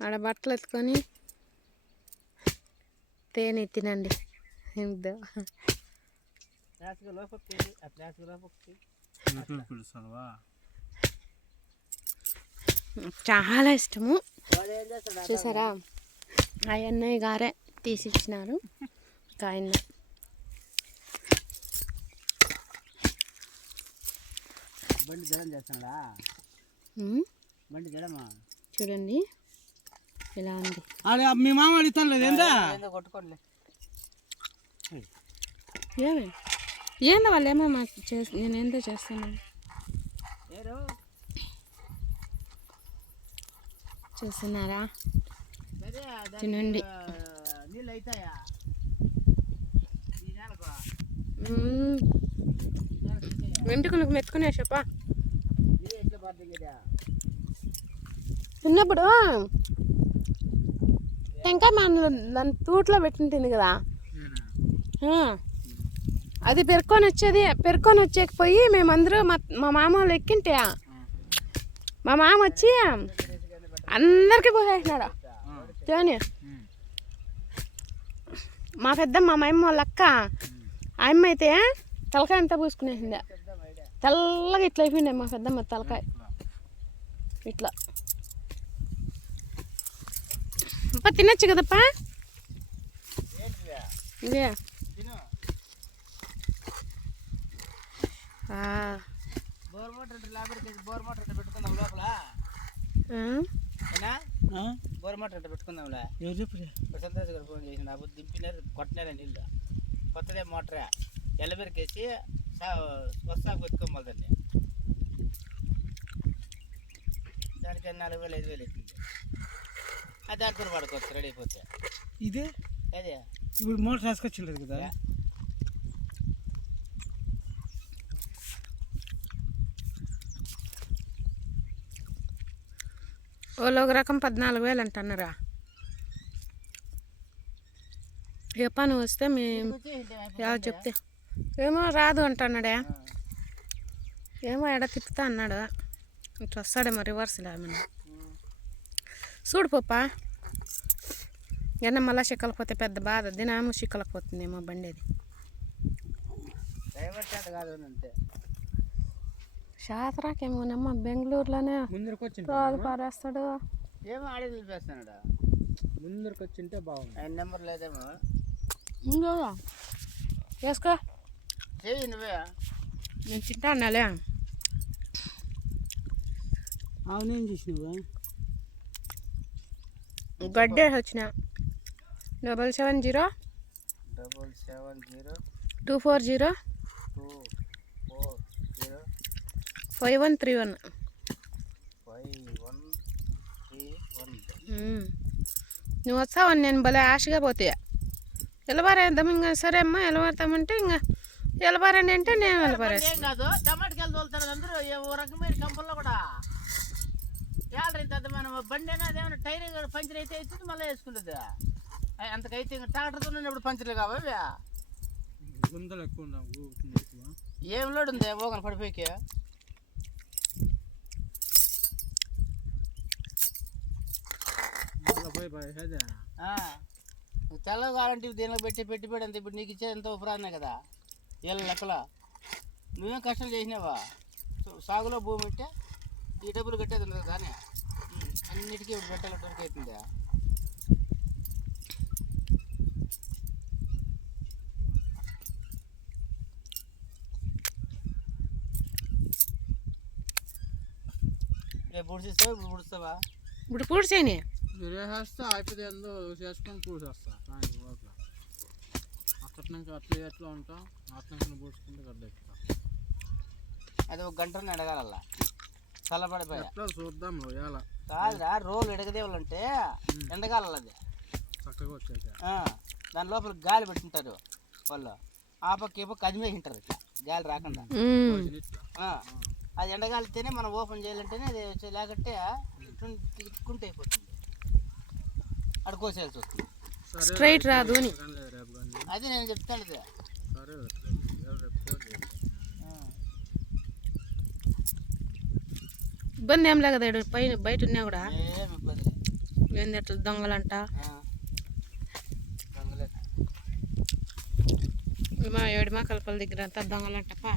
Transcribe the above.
ఆడ బట్టలు ఎత్తుకొని తేనె తినండి ఇద్దో చాలా ఇష్టము. చూసారా? ఆ అన్నయ్య గారే తీసి ఇచ్చినారు. ఇంకా ఆయన. బండి చూడండి. ఇలా ఉంది. అదే మీ మామ అడుగుతాను లేదు ఏందా? కొట్టుకోండి ఏమే? ఏందో వాళ్ళు ఏమో మాకు చేసి నేను ఏందో చేస్తాను. ఏరు? చేస్తున్నారా? తినండి. వెంట్రుకలకు మెత్తుకునే చెప్పా. చిన్నప్పుడు టెంకాయ మన దాని తూట్లో పెట్టింటుంది కదా. అది పెరుక్కొని వచ్చేది పెరుక్కొని వచ్చేకపోయి మేమందరూ మా మా మామ వాళ్ళు ఎక్కింటే మా మామ వచ్చి అందరికీ పోసేసినాడు. తేని మా పెద్ద మా అమ్మ వాళ్ళ అక్క ఆ అమ్మ అయితే తలకాయ అంతా పూసుకునేసింది. తెల్లగా ఇట్లా అయిపోయింది మా పెద్దమ్మ తలకాయ. ఇట్లా. అప్ప తినచ్చు కదప్పా? ఇదే. తిను ఆ, బోర్ మోటార్ బోర్ మోటార్ అంటే పెట్టుకుందాం లోపల. బోర్ మోటార్ అంటే పెట్టుకుందాంలే. ఎవరు చెప్పు ఇప్పుడు సంతోష్ గారు ఫోన్ చేసిన అప్పుడు దింపినారు కొట్టినారు నీళ్ళు కొత్తదే మోటరే. ఎల్లబెరికేసి వస్తాకు పెట్టుకోవాలి దాన్ని దానికి నాలుగు వేలు ఐదు వేలు అవుతుంది అది దాంట్లో పడుకోవచ్చు రెడీ అయిపోతే. ఇదే? అదే. ఇప్పుడు మోటార్ రాసుకొచ్చిండదు కదా? వాళ్ళు ఒక రకం పద్నాలుగు వేలు అంటున్నారా? ఏ పని వస్తే మేము ఎవరు చెప్తే. ఏమో రాదు అంటున్నాడే. ఏమో ఎడ తిప్పుతా అన్నాడు. ఇట్లా వస్తాడేమో రివర్స్లో ఏమన్నా. చూడు పప్ప ఎన్న మళ్ళా చిక్కలపోతే పెద్ద బాధ దినాము చిక్కలపోతుందేమో బండి అది శాతరాకేమోనమ్మ బెంగళూరులోనే తోలు పారేస్తాడు. ఏమో ఆడే నిలిపేస్తున్నాడు. ముందరకు వచ్చింటే బాగుంది. ఆయన నెంబర్ లేదేమో. ఇంకో వేసుకో. చెయ్యి నువ్వే. నేను తింటా అన్నాలే అవునేం చేసినావా? గడ్డేసి వచ్చిన? Double seven zero? Double seven zero. Two four zero? Two four zero. Five one three one. Five one three one. నువ్వు వస్తావని నేను భలే ఆశగా పోతే. ఎలబారేద్దాం ఇంకా సరే అమ్మా ఎలబారుతామంటే ఇంకా ఎలబారండి అంటే నేను ఎలబారేస్తాను ఏం కాదు టమాటకాయలు తోలుతారు అందరూ ఏ ఓ రకమైన కంపల్లో కూడా ఏళ్ళ ఇంత మనం బండి అయినా అదేమైనా టైర్ పంచర్ అయితే అవుతుంది మళ్ళీ వేసుకుంటుంది. అంతకైతే ఇంకా ట్రాక్టర్తో ఉన్నప్పుడు పంచర్లు కావాలి గుంతలు ఎక్కువ ఏం లోడ్ ఉంది? ఓగన పడిపోయికి. తెల్లగా కావాలంటే దీనిలో పెట్టి పెట్టి పెట్టి అంత ఇప్పుడు నీకు ఇచ్చే ఎంతో ఉపరాన్నే కదా? ఏళ్ళ లెక్కల. నువ్వేం కష్టం చేసినావా? సాగులో భూమి ఉంటే ఈ డబ్బులు కట్టేది ఉండదు కానీ అన్నిటికీ ఇప్పుడు పెట్టాలి దొరికి అవుతుందా రేపు ఇప్పుడు పుడుస్తావా? ఇప్పుడు పూడ్చేయని? వేసేస్తా అయిపోతే ఏందో చేసుకొని సాయంత్రం లోపల అక్కడినాక అట్లా ఎట్లా ఉంటాం అట్లా పూసుకుంటే గడ్డ ఎక్కుతా. అది ఒక గంట ఎడగాలల్లా చల్లబడిపోయా. ఎట్లా చూద్దాం ఎలా కాదురా రోలు ఎడగదేవాలంటే ఎండగాలి అది. చక్కగా వచ్చేసా. ఆ, దాని లోపల గాలి పెట్టుంటారు వాళ్ళు. ఆ పక్క ఈ పక్క అదిమేసింటారు ఇట్లా గాలి రాకుండా. అది ఎండగాలితేనే మనం ఓపెన్ చేయాలంటేనే అది వచ్చే- లేకుంటే తిక్కుంటే అయిపోతుంది. అక్కడ కోసేయాల్సి వస్తుంది. సరే స్ట్రైట్ రాదు అది నేను చెప్తాను ఇది. సరే రేపు రేపు ఫోన్ చేయండి. ఆ. ఇబ్బంది ఏం లేదు కదా పైన బయట ఉన్నా కూడా? ఏంది అట్లా దొంగలంట? మా ఏడు మా కలపల దగ్గర అంతా దొంగలంటప్పా